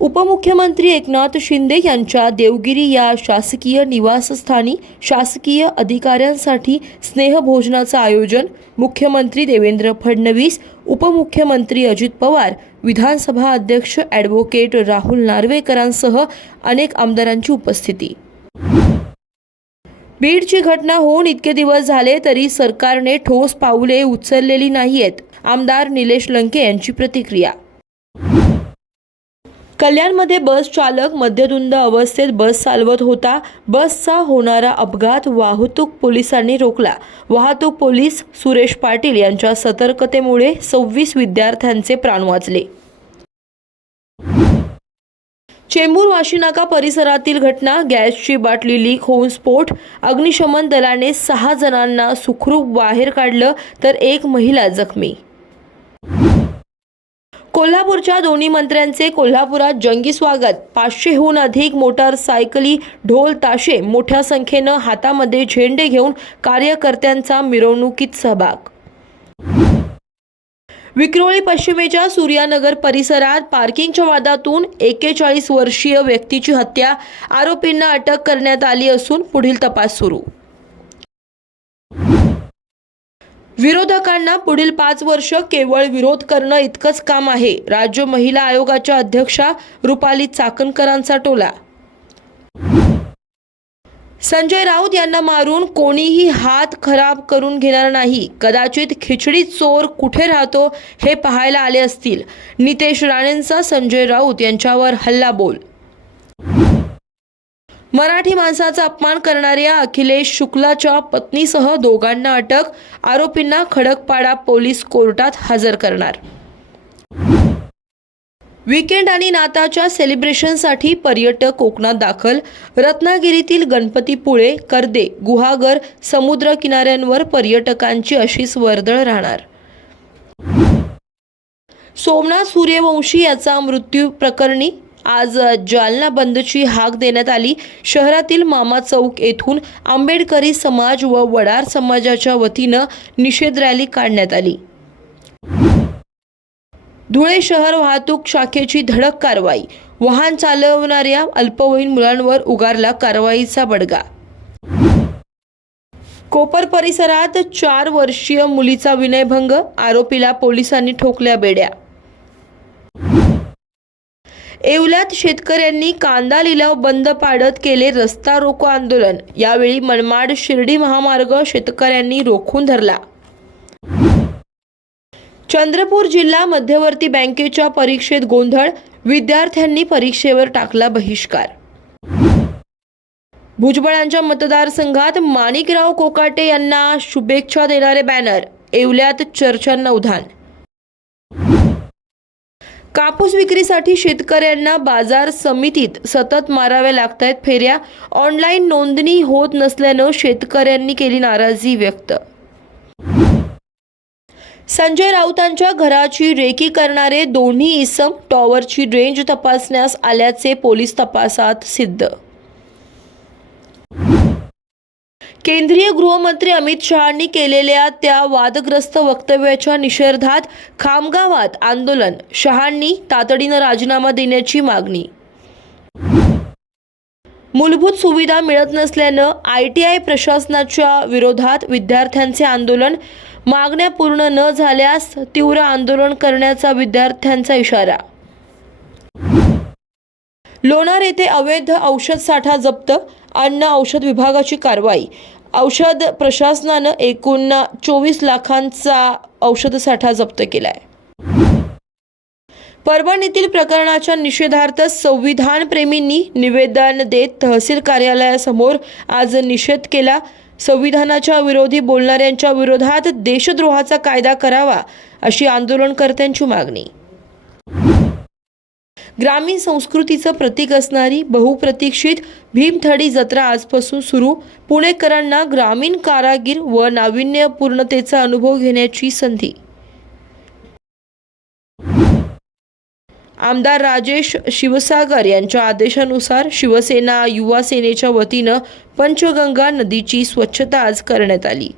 उपमुख्यमंत्री एकनाथ शिंदे यांच्या देवगिरी या शासकीय निवासस्थानी शासकीय अधिकाऱ्यांसाठी स्नेहभोजनाचं आयोजन मुख्यमंत्री देवेंद्र फडणवीस उपमुख्यमंत्री अजित पवार विधानसभा अध्यक्ष ॲडव्होकेट राहुल नार्वेकरांसह अनेक आमदारांची उपस्थिती. बीडची घटना होऊन इतके दिवस झाले तरी सरकारने ठोस पाऊले उचललेली नाहीयेत आमदार निलेश लंके यांची प्रतिक्रिया. कल्याणमध्ये बस चालक मद्यधुंद अवस्थेत बस चालवत होता. बसचा होणारा अपघात वाहतूक पोलिसांनी रोखला. वाहतूक पोलीस सुरेश पाटील यांच्या सतर्कतेमुळे सव्वीस विद्यार्थ्यांचे प्राण वाचले. चेंबूर वाशीनाका परिसरातील घटना गॅसची बाटली लीक होऊन स्फोट अग्निशमन दलाने सहा जणांना सुखरूप बाहेर काढलं तर एक महिला जखमी. कोल्हापूरच्या दोन्ही मंत्र्यांचे कोल्हापुरात जंगी स्वागत. पाचशेहून अधिक मोटारसायकली ढोल ताशे मोठ्या संख्येनं हातामध्ये झेंडे घेऊन कार्यकर्त्यांचा मिरवणुकीत सहभाग. विक्रोळी पश्चिमेच्या सूर्यानगर परिसरात पार्किंगच्या वादातून एकेचाळीस वर्षीय व्यक्तीची हत्या आरोपींना अटक करण्यात आली असून पुढील तपास सुरू. विरोधकांना पुढील पाच वर्ष केवळ विरोध करणं इतकंच काम आहे. राज्य महिला आयोगाच्या अध्यक्षा रुपाली चाकणकरांचा टोला. संजय राऊत यांना मारून कोणीही हात खराब करून घेणार नाही. कदाचित खिचडी चोर कुठे राहतो हे पाहायला आले असतील. नितेश राणेंचा संजय राऊत यांच्यावर हल्ला बोल मराठी माणसाचा अपमान करणाऱ्या अखिलेश शुक्लाच्या पत्नीसह दोघांना अटक आरोपींना खडकपाडा पोलीस कोर्टात हजर करणार. वीकेंड आणि नाताच्या सेलिब्रेशनसाठी पर्यटक कोकणात दाखल रत्नागिरीतील गणपतीपुळे कर्दे गुहागर समुद्र किनाऱ्यांवर पर्यटकांची अशीच वर्दळ राहणार. सोमनाथ सूर्यवंशी याचा मृत्यू प्रकरणी आज जालना बंदची हाक देण्यात आली. शहरातील मामा चौक येथून आंबेडकरी समाज व वडार समाजाच्या वतीनं निषेध रॅली काढण्यात आली. धुळे शहर वाहतूक शाखेची धडक कारवाई. वाहन चालवणाऱ्या अल्पवयीन मुलांवर उगारला कारवाईचा बडगा. कोपर परिसरात चार वर्षीय मुलीचा विनयभंग आरोपीला पोलिसांनी ठोकल्या बेड्या. येवल्यात शेतकऱ्यांनी कांदा लिलाव बंद पाडत केले रस्ता रोको आंदोलन. यावेळी मनमाड शिर्डी महामार्ग शेतकऱ्यांनी रोखून धरला. चंद्रपूर जिल्हा मध्यवर्ती बँकेच्या परीक्षेत गोंधळ. विद्यार्थ्यांनी परीक्षेवर टाकला बहिष्कार. भुजबळांच्या मतदारसंघात माणिकराव कोकाटे यांना शुभेच्छा देणारे बॅनर. येवल्यात चर्चांना उधाण. कापूस विक्रीसाठी शेतकऱ्यांना बाजार समितीत सतत माराव्या लागत आहेत फेऱ्या. ऑनलाईन नोंदणी होत नसल्यानं शेतकऱ्यांनी केली नाराजी व्यक्त. संजय राऊतांच्या घराची रेकी करणारे दोन्ही इसम टॉवरची रेंज तपासण्यास आल्याचे पोलीस तपासात सिद्ध केंद्रीय गृहमंत्री अमित शहांनी केलेल्या त्या वादग्रस्त वक्तव्याच्या निषेधात खामगावात आंदोलन. शहांनी तातडीनं राजीनामा देण्याची मागणी. मूलभूत सुविधा मिळत नसल्यानं आय टी आय प्रशासनाच्या विरोधात विद्यार्थ्यांचे आंदोलन मागण्या पूर्ण न झाल्यास तीव्र आंदोलन करण्याचा विद्यार्थ्यांचा इशारा. लोणार येथे अवैध औषध साठा जप्त अन्न औषध विभागाची कारवाई औषध प्रशासनानं एकूण चोवीस लाखांचा औषध साठा जप्त केलाय. परभणीतील प्रकरणाच्या निषेधार्थ संविधानप्रेमींनी निवेदन देत तहसील कार्यालयासमोर आज निषेध केला. संविधानाच्या विरोधी बोलणाऱ्यांच्या विरोधात देशद्रोहाचा कायदा करावा अशी आंदोलनकर्त्यांची मागणी. ग्रामीण संस्कृतीचं प्रतीक असणारी बहुप्रतीक्षित भीमथडी जत्रा आजपासून सुरू. पुणेकरांना ग्रामीण कारागीर व नाविन्यपूर्णतेचा अनुभव घेण्याची संधी. आमदार राजेश शिवसागर यांच्या आदेशानुसार शिवसेना युवा सेनेच्या वतीनं पंचगंगा नदीची स्वच्छता आज करण्यात आली.